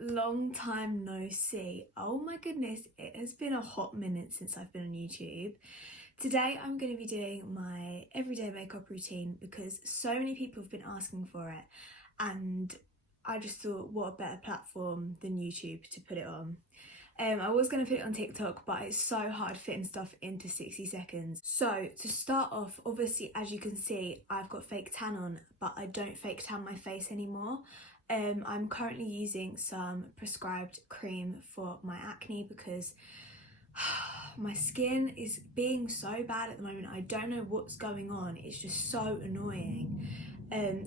long time no see. Oh my goodness, it has been a hot minute since I've been on YouTube. Today I'm going to be doing my everyday makeup routine because so many people have been asking for it, and I just thought what a better platform than YouTube to put it on. I was going to put it on TikTok, but it's so hard fitting stuff into 60 seconds. So to start off, obviously as you can see, I've got fake tan on, but I don't fake tan my face anymore. I'm currently using some prescribed cream for my acne because my skin is being so bad at the moment. I don't know what's going on. It's just so annoying.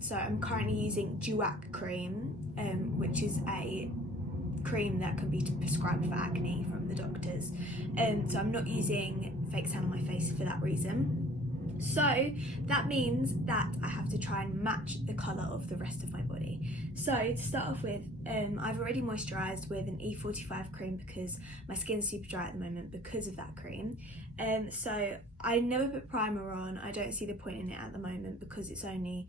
So I'm currently using Duac cream, which is a cream that can be prescribed for acne from the doctors. So I'm not using fake tan on my face for that reason. So that means that I have to try and match the colour of the rest of my body. So to start off with, I've already moisturised with an E45 cream because my skin's super dry at the moment because of that cream. So I never put primer on. I don't see the point in it at the moment because it's only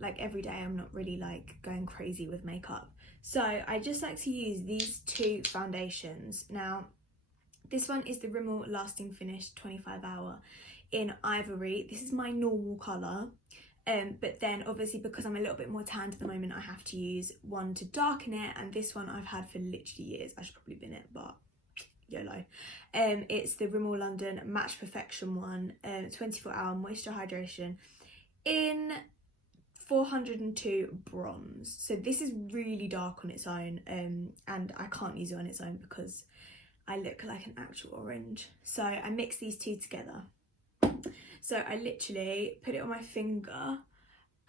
like every day. I'm not really like going crazy with makeup. So I just like to use these two foundations. Now, this one is the Rimmel Lasting Finish 25 Hour in Ivory. This is my normal colour, but then obviously because I'm a little bit more tanned at the moment, I have to use one to darken it, and this one I've had for literally years. I should probably bin it, but YOLO. It's the Rimmel London Match Perfection one, 24 hour moisture hydration in 402 bronze. So this is really dark on its own, and I can't use it on its own because I look like an actual orange. So I mix these two together. So I literally put it on my finger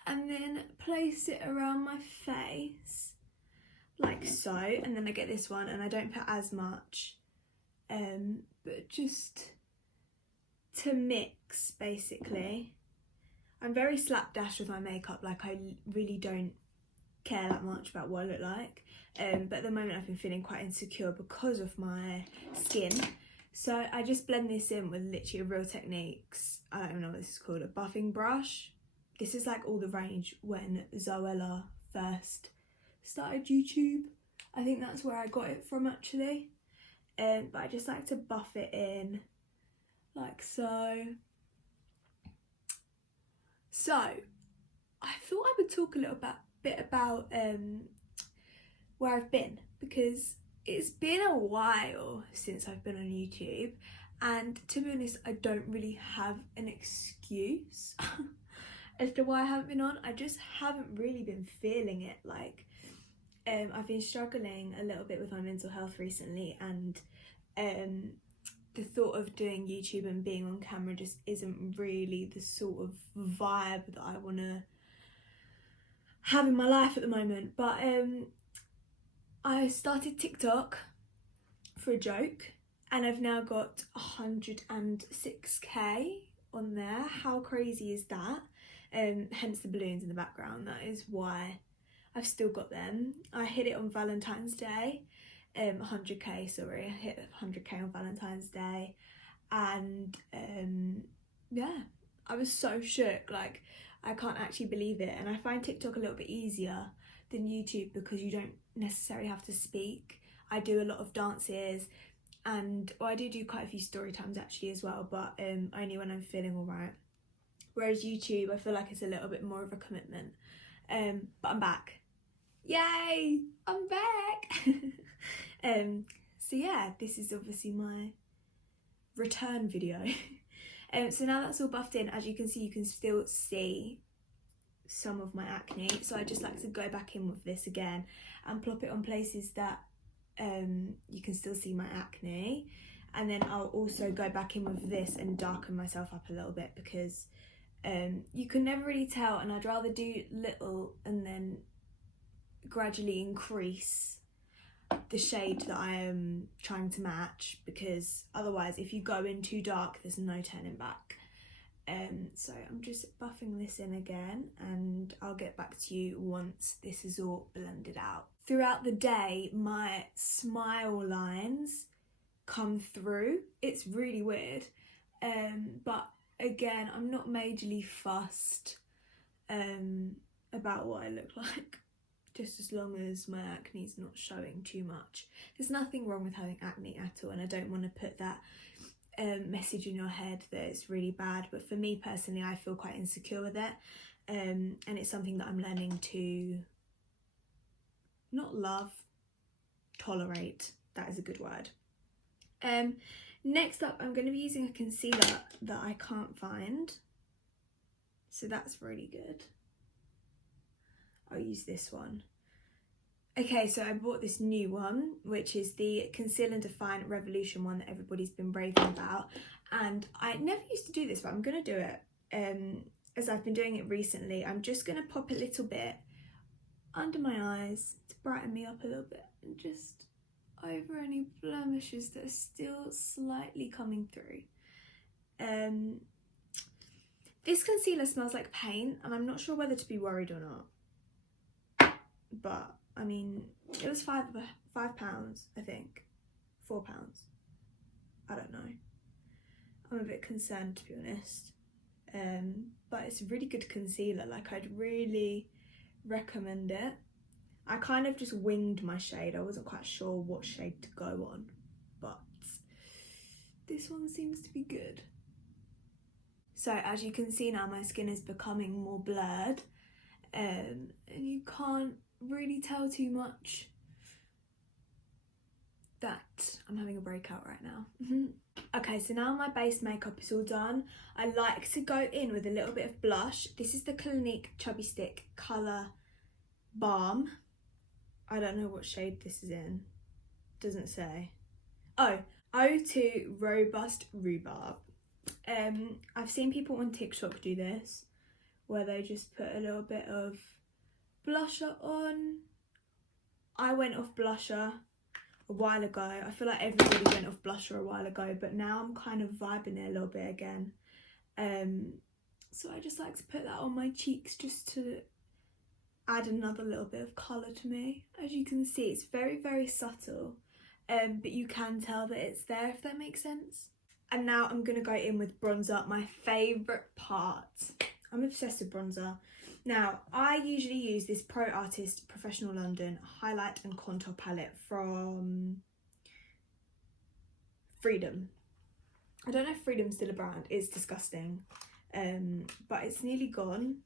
and then place it around my face like so, and then I get this one, and I don't put as much, but just to mix basically. I'm very slapdash with my makeup, like I really don't care that much about what I look like, but at the moment I've been feeling quite insecure because of my skin. So I just blend this in with literally Real Techniques, I don't even know what this is called, a buffing brush. This is like all the rage when Zoella first started YouTube. I think that's where I got it from actually. But I just like to buff it in like so. So I thought I would talk a little bit about where I've been, because it's been a while since I've been on YouTube, and to be honest I don't really have an excuse as to why I haven't been on. I just haven't really been feeling it. Like I've been struggling a little bit with my mental health recently, and the thought of doing YouTube and being on camera just isn't really the sort of vibe that I want to have in my life at the moment. But I started TikTok for a joke, and I've now got 106k on there. How crazy is that? Hence the balloons in the background. That is why I've still got them. I hit it on Valentine's Day. 100k, sorry, I hit 100k on Valentine's Day, and yeah, I was so shook. Like, I can't actually believe it. And I find TikTok a little bit easier than YouTube because you don't necessarily have to speak. I do a lot of dances, and I do quite a few story times actually as well, but only when I'm feeling alright. Whereas YouTube, I feel like it's a little bit more of a commitment. But I'm back. Yay! I'm back! So yeah, this is obviously my return video. So now that's all buffed in, as you can see, you can still see some of my acne. So I just like to go back in with this again and plop it on places that you can still see my acne. And then I'll also go back in with this and darken myself up a little bit because you can never really tell, and I'd rather do little and then gradually increase the shade that I am trying to match, because otherwise if you go in too dark there's no turning back. So I'm just buffing this in again, and I'll get back to you once this is all blended out. Throughout the day my smile lines come through. It's really weird, but again I'm not majorly fussed about what I look like. just as long as my acne's not showing too much. There's nothing wrong with having acne at all, and I don't want to put that message in your head that it's really bad, but for me personally, I feel quite insecure with it, and it's something that I'm learning to not love, tolerate. That is a good word. Next up, I'm going to be using a concealer that I can't find, so that's really good. I'll use this one. Okay, so I bought this new one, which is the Conceal and Define Revolution one that everybody's been raving about. And I never used to do this, but I'm going to do it as I've been doing it recently. I'm just going to pop a little bit under my eyes to brighten me up a little bit, and just over any blemishes that are still slightly coming through. This concealer smells like paint, and I'm not sure whether to be worried or not. But I mean, it was £5, I think. £4. I don't know. I'm a bit concerned, to be honest. But it's a really good concealer. Like, I'd really recommend it. I kind of just winged my shade. I wasn't quite sure what shade to go on, but this one seems to be good. So as you can see now, my skin is becoming more blurred, and you can't really tell too much that I'm having a breakout right now. Okay, so now my base makeup is all done. I like to go in with a little bit of blush. This is the Clinique Chubby Stick Colour Balm. I don't know what shade this is in. Doesn't say. Oh, 02 Robust Rhubarb. I've seen people on TikTok do this, where they just put a little bit of blusher on. I went off blusher a while ago. I feel like everybody went off blusher a while ago, but now I'm kind of vibing it a little bit again. So I just like to put that on my cheeks just to add another little bit of colour to me. As you can see, it's very, very subtle, but you can tell that it's there, if that makes sense. And now I'm going to go in with bronzer, my favourite part. I'm obsessed with bronzer. Now, I usually use this Pro Artist Professional London highlight and contour palette from Freedom. I don't know if Freedom's still a brand. It's disgusting, but it's nearly gone.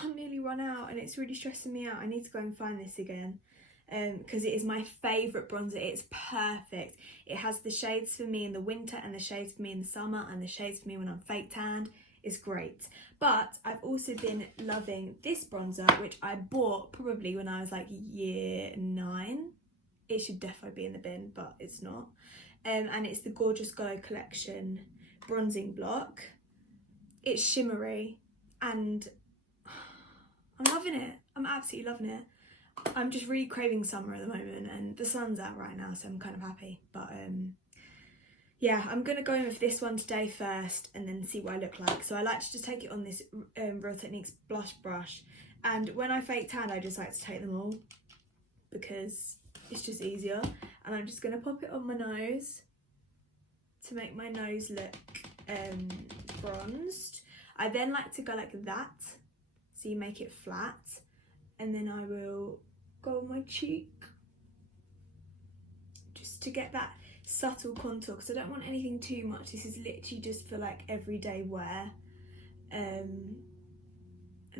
I'm nearly run out, and it's really stressing me out. I need to go and find this again, because it is my favourite bronzer. It's perfect. It has the shades for me in the winter, and the shades for me in the summer, and the shades for me when I'm fake tanned. It's great. But I've also been loving this bronzer, which I bought probably when I was like year 9. It should definitely be in the bin, but it's not. And it's the Gorgeous Glow Collection bronzing block. It's shimmery, and I'm loving it. I'm absolutely loving it. I'm just really craving summer at the moment, and the sun's out right now, so I'm kind of happy. But yeah, I'm going to go in with this one today first, and then see what I look like. So I like to just take it on this Real Techniques blush brush, and when I fake tan, I just like to take them all because it's just easier. And I'm just going to pop it on my nose to make my nose look bronzed. I then like to go like that, so you make it flat, and then I will go on my cheek just to get that subtle contour, because I don't want anything too much. This is literally just for like everyday wear, and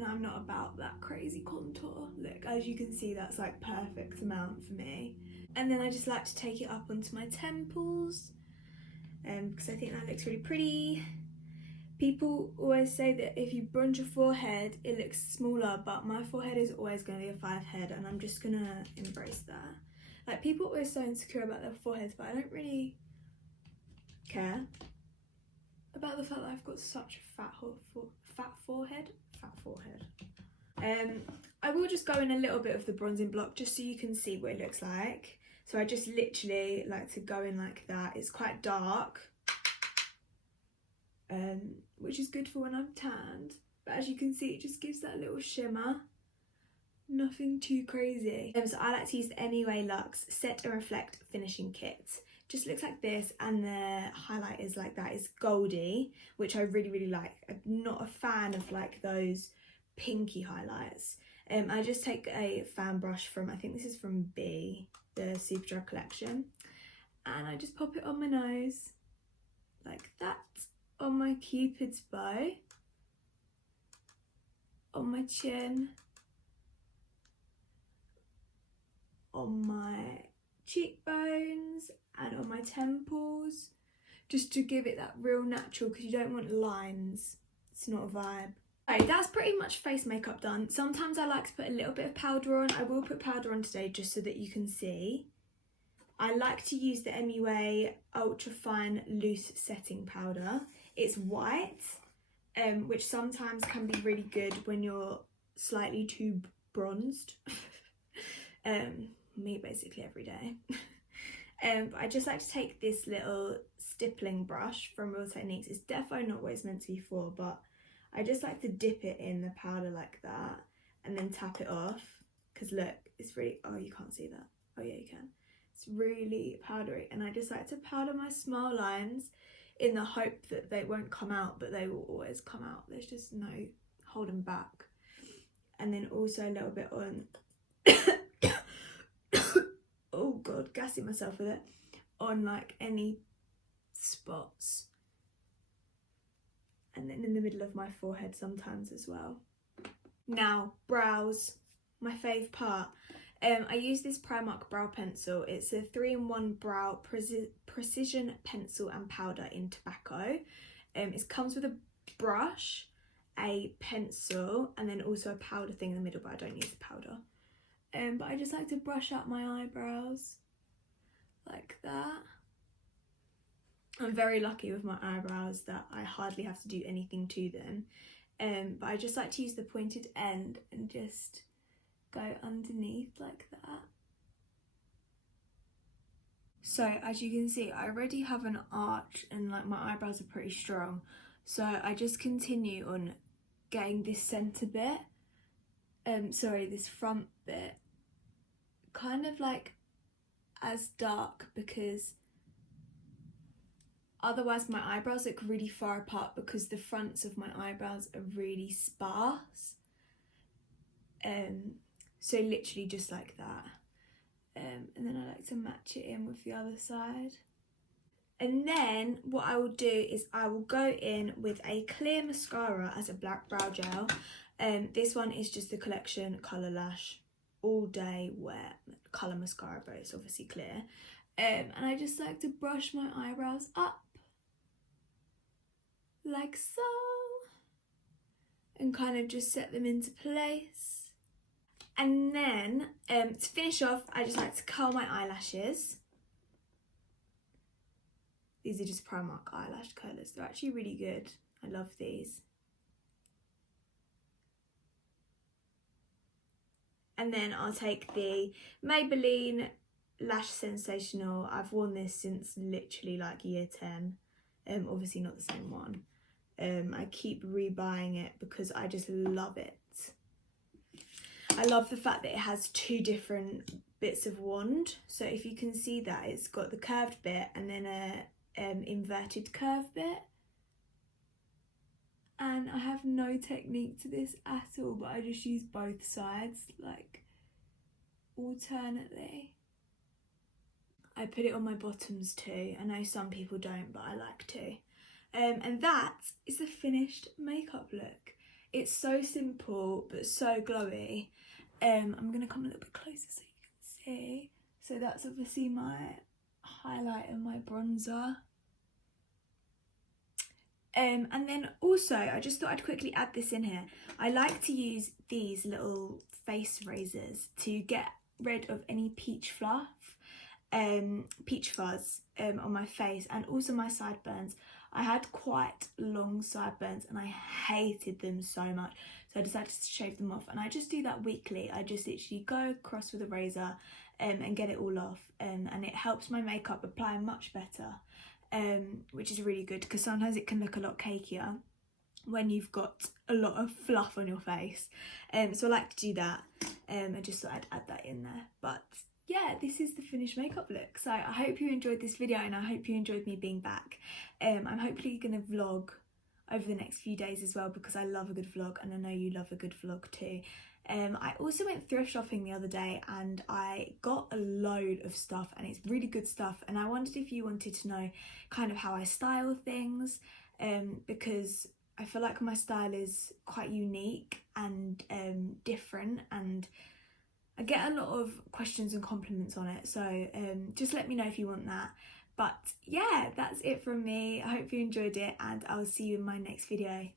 I'm not about that crazy contour. Look, as you can see, that's like perfect amount for me. And then I just like to take it up onto my temples, because I think that looks really pretty. People always say that if you bronze your forehead, it looks smaller, but my forehead is always going to be a 5 head, and I'm just going to embrace that. Like, people are always so insecure about their foreheads, but I don't really care about the fact that I've got such a fat forehead. I will just go in a little bit of the bronzing block just so you can see what it looks like. So I just literally like to go in like that. It's quite dark, which is good for when I'm tanned. But as you can see, it just gives that little shimmer. Nothing too crazy. So I like to use the Anyway Luxe Set and Reflect Finishing Kit. Just looks like this, and the highlight is like that. It's goldy, which I really, really like. I'm not a fan of like those pinky highlights. I just take a fan brush from, I think this is from B, the Superdrug collection, and I just pop it on my nose like that, on my cupid's bow, on my chin, on my cheekbones, and on my temples, just to give it that real natural, because you don't want lines. It's not a vibe. Okay, that's pretty much face makeup done. Sometimes I like to put a little bit of powder on. I will put powder on today just so that you can see. I like to use the MUA Ultra Fine Loose Setting Powder. It's white, which sometimes can be really good when you're slightly too bronzed. Me basically every day. But I just like to take this little stippling brush from Real Techniques. It's definitely not what it's meant to be for, but I just like to dip it in the powder like that and then tap it off, because look, it's really, oh, you can't see that. Oh yeah, you can. It's really powdery, and I just like to powder my smile lines in the hope that they won't come out, but they will always come out. There's just no holding back. And then also a little bit on oh god, gassing myself with it, on like any spots, and then in the middle of my forehead sometimes as well. Now, brows, my fave part. I use this Primark brow pencil. It's a 3-in-1 brow precision pencil and powder in tobacco. It comes with a brush, a pencil, and then also a powder thing in the middle, but I don't use the powder. But I just like to brush out my eyebrows like that. I'm very lucky with my eyebrows that I hardly have to do anything to them. But I just like to use the pointed end and just go underneath like that. So as you can see, I already have an arch and like my eyebrows are pretty strong. So I just continue on getting this centre bit, this front bit, kind of like as dark, because otherwise my eyebrows look really far apart because the fronts of my eyebrows are really sparse. So literally just like that. And then I like to match it in with the other side. And then what I will do is I will go in with a clear mascara as a black brow gel. This one is just the collection Colour Lash All Day Wear Colour Mascara, but it's obviously clear. And I just like to brush my eyebrows up like so, and kind of just set them into place. And then to finish off, I just like to curl my eyelashes. These are just Primark eyelash curlers. They're actually really good. I love these. And then I'll take the Maybelline Lash Sensational. I've worn this since literally like year 10. Obviously not the same one. I keep rebuying it because I just love it. I love the fact that it has 2 different bits of wand. So if you can see that, it's got the curved bit and then a inverted curve bit. And I have no technique to this at all, but I just use both sides, like, alternately. I put it on my bottoms too. I know some people don't, but I like to. And that is the finished makeup look. It's so simple, but so glowy. I'm going to come a little bit closer so you can see. So that's obviously my highlight and my bronzer. And then also, I just thought I'd quickly add this in here. I like to use these little face razors to get rid of any peach fluff, peach fuzz on my face, and also my sideburns. I had quite long sideburns and I hated them so much, so I decided to shave them off, and I just do that weekly. I just literally go across with a razor and get it all off, and it helps my makeup apply much better. Which is really good because sometimes it can look a lot cakier when you've got a lot of fluff on your face. So I like to do that. I just thought I'd add that in there. But yeah, this is the finished makeup look. So I hope you enjoyed this video and I hope you enjoyed me being back. I'm hopefully going to vlog over the next few days as well because I love a good vlog and I know you love a good vlog too. I also went thrift shopping the other day and I got a load of stuff, and it's really good stuff, and I wondered if you wanted to know kind of how I style things, because I feel like my style is quite unique and different, and I get a lot of questions and compliments on it, so just let me know if you want that. But yeah, that's it from me. I hope you enjoyed it, and I'll see you in my next video.